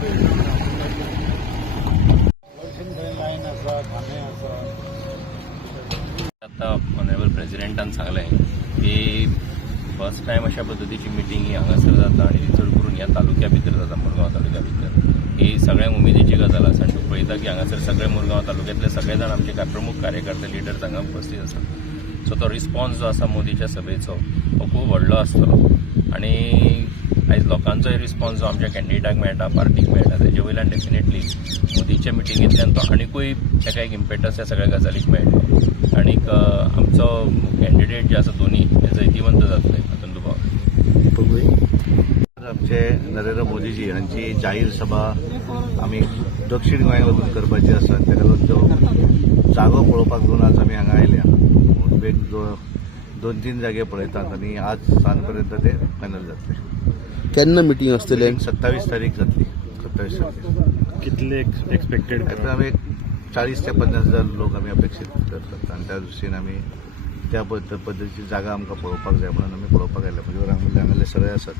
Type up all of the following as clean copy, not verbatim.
आता ऑनरेबल प्रेसिडेंटान सांगलें की फर्स्ट टायम अशा पद्धतीची मिटींग ही हांगासर जाता आनी चड करून ह्या तालुक्या भितर जाता, मुरगांव तालुक्या भितर. ही सगळ्यांक उमेदीची गजाल आसा आनी तूं पळयता की हांगासर सगळे मुरगांव तालुक्यातले सगळे जाण आमचे प्रमुख कार्यकर्ते लिडर्स हांगा उपस्थित आसात. सो तो रिस्पॉन्स जो आसा मोदीच्या सभेचो हो खूब व्हडलो आसतलो आनी आयज लोकांचोय रिस्पॉन्स जो आमच्या कॅन्डिडेटाक मेळटा, पार्टीक मेळटा, तेजे वयल्यान डेफिनेटली मोदीच्या मिटिंगेंतल्यान तो आनीकूय ताका एक इम्पेटस ह्या सगळ्या गजालीक मेळटलो आनीक आमचो कॅन्डिडेट जे आसा दोनी हे जैतिवंत जातले हातूंत आमचे नरेंद्र मोदीजी हांची जाहीर सभा आमी दक्षिण गोंयांत वचून करपाची आसा. ताका लागून तो जागो पळोवपाक लागून आज आमी हांगा आयल्या. 2-3 जागे पळयतात आनी आज सांज पर्यंत ते फायनल जातले. केन्ना मिटींग आसतली? 27 तारीख जातली. 27 तारीख. कितले एक्सपेक्टेड? आमी 40 ते 50 हजार लोक आमी अपेक्षीत करतात आनी त्या दृश्टीन आमी त्या पद्धतीची जागा आमकां पळोवपाक जाय म्हणून आमी पळोवपाक आयल्या. म्हणजे हांगाले सगळे आसात.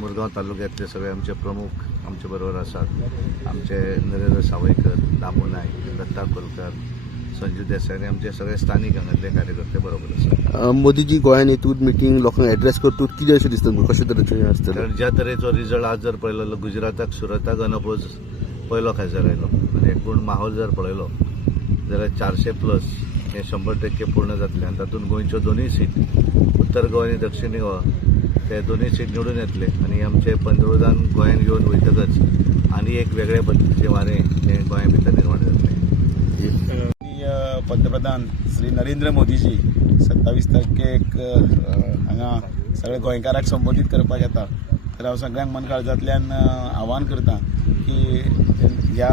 मुरगांव तालुक्यांतले सगळे आमचे प्रमुख आमचे बरोबर आसात. आमचे नरेंद्र सावयकर, दामू नायक, दत्ता कोलकर, संजू देसाई आनी आमचे सगळे स्थानीक हांगातले कार्यकर्ते बरोबर आसात. मोदीजी गोंयांत येतून मिटींग लोकांक एड्रेस करतूत कितें अशें दिसता तुमकां? कशे तरेचें आसतलें? कारण ज्या तरेचो रिजल्ट आज जर पळयलो, गुजराताक सुरताक अनअपोज पयलो खासदार आयलो आनी एकूण माहोल जर पळयलो जाल्यार 400+ हे 100% पूर्ण जातले आनी तातूंत गोंयच्यो दोनूय सीट, उत्तर गोवा आनी दक्षिण गोवा, ते दोनूय सीट निवडून येतले आनी आमचे पंतप्रधान गोंयांत येवन वयतकच आनी एक वेगळे पद्धतीचे वारें हे गोंया भितर निर्माण जातले. पंतप्रधान श्री नरेंद्र मोदीजी 27 तारखेक हांगा सगळे गोंयकारांक संबोधीत करपाक येता. तर हांव सगळ्यांक मन काळजांतल्यान आव्हान करता की ह्या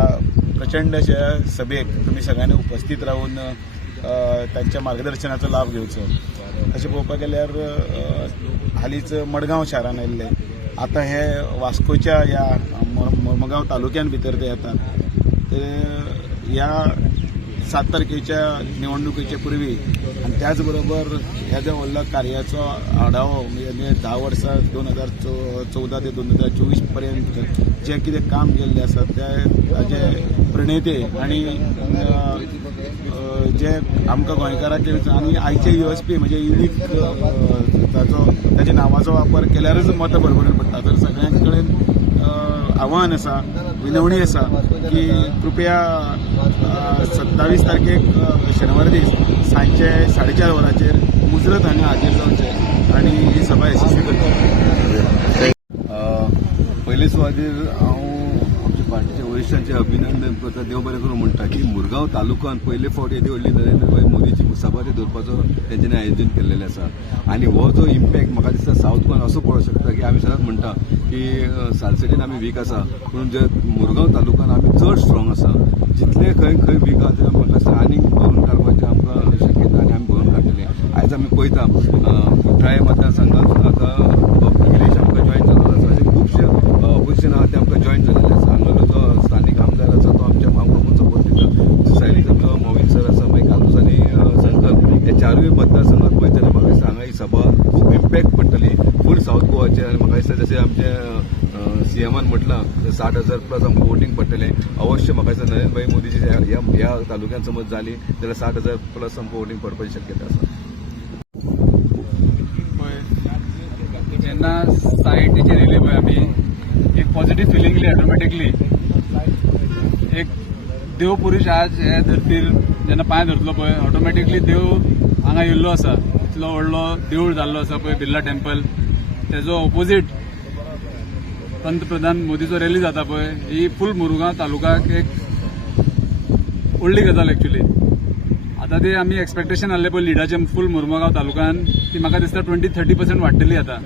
प्रचंड अशा सभेक तुमी सगळ्यांनी उपस्थित रावन तांच्या मार्गदर्शनाचो लाभ घेवचो. तशें पळोवपाक गेल्यार हालींच मडगांव शारान आयिल्ले, आतां हे वास्कोच्या ह्या मुरगांव तालुक्यान भितर ते येतात. ते ह्या 7 तारखेच्या निवडणुकीचे पूर्वी आणि त्याच बरोबर ह्या ज्या व्हडल्या कार्याचो आढावो म्हणजे 10 वर्सां 2014 ते 2024 पर्यंत जे कितें काम केल्लें आसा ताचे प्रणेते आनी जे आमकां गोंयकारांक आनी आयचे USP म्हणजे युनीक ताच्या नांवाचो वापर केल्यारच मतां भरभरून पडटा. तर सगळ्यां कडेन आव्हान आसा, विनवणी आसा की कृपया 27 तारखेक शेनवार दीस सांजचे 4:30 वरांचेर मुजरत हांगा हाजीर जावचे आनी ही सभा यशस्वी करची. पयले सुवातेर हांव आमच्या पार्टीच्या वरिश्ठांचे अभिनंदन करता, देव बरें करूं म्हणटा की मुरगांव तालुक्यान पयले फावट येदी व्हडली नरेंद्र मोदीची सभा ते दवरपाचो तेंच्यांनी आयोजन केल्लेलें आसा. आनी हो जो इम्पॅक्ट म्हाका दिसता सावथ गोंयान असो पडूंक शकता की आमी सदांच म्हणटा की सालसेटीन आमी वीक आसा पूण जे मुरगांव तालुक्यान आमी चड स्ट्रॉंग आसा. जितले खंय वीक आसा ते म्हाका दिसता आनीक भरून काडपाचें आमकां शक्यता आनी आमी भरून काडटले. आयज आमी पळयता कुट्राळे मतदारसंघांत आतां गिरीश आमकां जॉयन जाल्लो आसा. अशें खुबशे ऑपोजिशन आहा ते आमकां जॉयन जाल्ले आसा. हांगालो जो स्थानीक आमदार आसा तो आमकां सपोर्ट दिता. सायडीक आमचो मोविन सर आसा, मागीर कालूस आनी संकल्प, हे 4य मतदारसंघात पळयतना म्हाका दिसता हांगा ही सभा खूब इम्पॅक्ट पडटली फूल सावथ गोवाचेर. आनी म्हाका दिसता जशें आमचे CMान म्हटलां 60,000+ आमकां वोटींग पडटलें. अवश्य म्हाका दिसता नरेंद्र मोदीजी ह्या तालुक्यान समज जाली जाल्यार 60,000+ आमकां वोटींग पडपाची शक्यता आसा. जेन्ना सायटीचेर येयले पळय आमी एक पॉझिटिव्ह फिलींग येयली ऑटोमॅटिकली. एक देव पुरुश आज हे धर्तीर जेन्ना पांय धरतलो पळय ऑटोमॅटिकली देव हांगा येयल्लो आसा. इतलो व्हडलो देवूळ जाल्लो आसा पळय बिर्ला टेम्पल, तेजो ऑपोजीट पंतप्रधान मोदीचो रॅली जाता पळय, ही फूल मुरगांव तालुक्याक एक व्हडली गजाल एक्चुली. आतां ते आमी एक्सपेक्टेशन आहले पळय लिडाचे फूल मुरगांव तालुक्यान ती म्हाका दिसता 20-30% वाडटली आतां.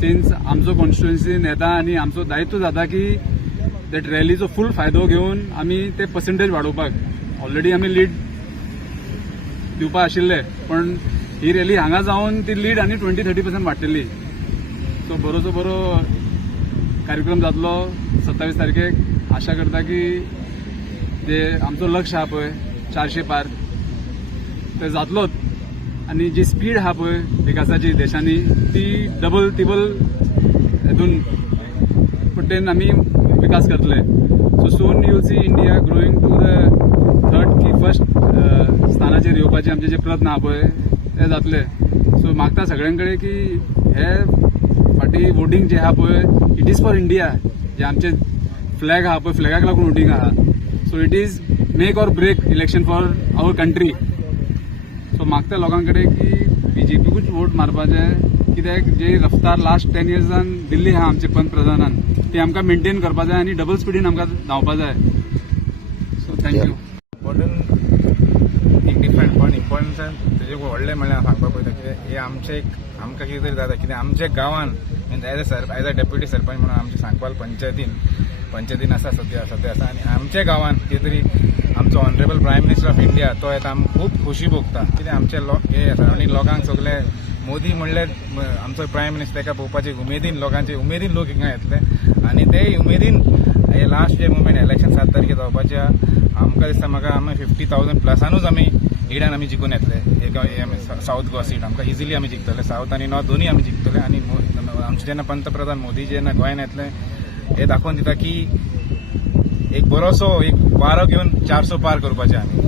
सिन्स आमचो कॉन्स्टिट्युएन्सीन येता आनी आमचो दायित्व जाता की दॅट रॅलीचो फूल फायदो घेवन आमी ते पर्सेंटेज वाडोवपाक. ऑलरेडी आमी लीड दिवपा आशिल्ले पण ही रॅली हांगा जावन ती लीड आनी 20-30% वाडटली. सो बरोचो बरो कार्यक्रम जातलो 27 तारखेक. आशा करता की जे आमचो लक्ष आहा पळय 400 पार ते जातलोच आनी जी स्पीड आहा पळय विकासाची देशांनी ती डबल तिबल हेतून पट्टेन आमी विकास करतले. So soon you see India growing to the third की फर्स्ट स्थानाचेर येवपाचे आमचे जे प्रयत्न आहा पळय ते जातले. सो मागता सगळ्यांकडे की हे फाटी वोटिंग जे आहा पळय इट इज फॉर इंडिया. जे आमचे फ्लॅग आहा पळय फ्लॅगाक लागून वोटिंग आहा. So it is make or break election for our country. So मागता लोकांकडे की बीजेपीकूच वोट मारपाचे कित्याक जे रफ्तार लास्ट 10 इयर्सान दिल्ली आहा आमचे पंतप्रधानान ती आमकां मेंटेन करपा जाय आनी डबल स्पिडीन आमकां धांवपा जाय. So thank you. इम्पॉर्टंट एक डिफरंट पण इम्पॉर्टन्सान तेजे व्हडलें म्हणल्यार सांगपा पळयता कित्याक हे आमचे आमकां कितें तरी जाता कित्याक आमच्या गांवान एज अ डेप्युटी सरपंच म्हणून आमच्या सांकवाल पंचायतीन आसा सद्या आसा आनी आमच्या गांवान कितें तरी आमचो honourable prime minister of India तो येता आमकां खूब खोशी भोगता. कित्याक आमचे हे सरावंडींग लोकांक सगळे मोदी म्हणले आमचो प्रायम मिनिस्टर ताका पळोवपाचे उमेदीन लोक हिंगा येतले आनी ते उमेदीन हे लास्ट जे मुवमेंट इलेक्शन 7 तारखेर जावपाचे आमकां दिसता म्हाका आमी 50,000 प्लसानूच आमी लिडान आमी जिखून येतले. एक साऊथ गोवा सीट आमकां इजिली आमी जिखतले. साऊथ आनी नॉर्थ दोनूय आमी जिखतले. आनी आमचे जेन्ना पंतप्रधान मोदी जेन्ना गोंयान येतले हे दाखोवन दिता की एक बरोसो एक वारो घेवन 400 पार करपाचे आमी.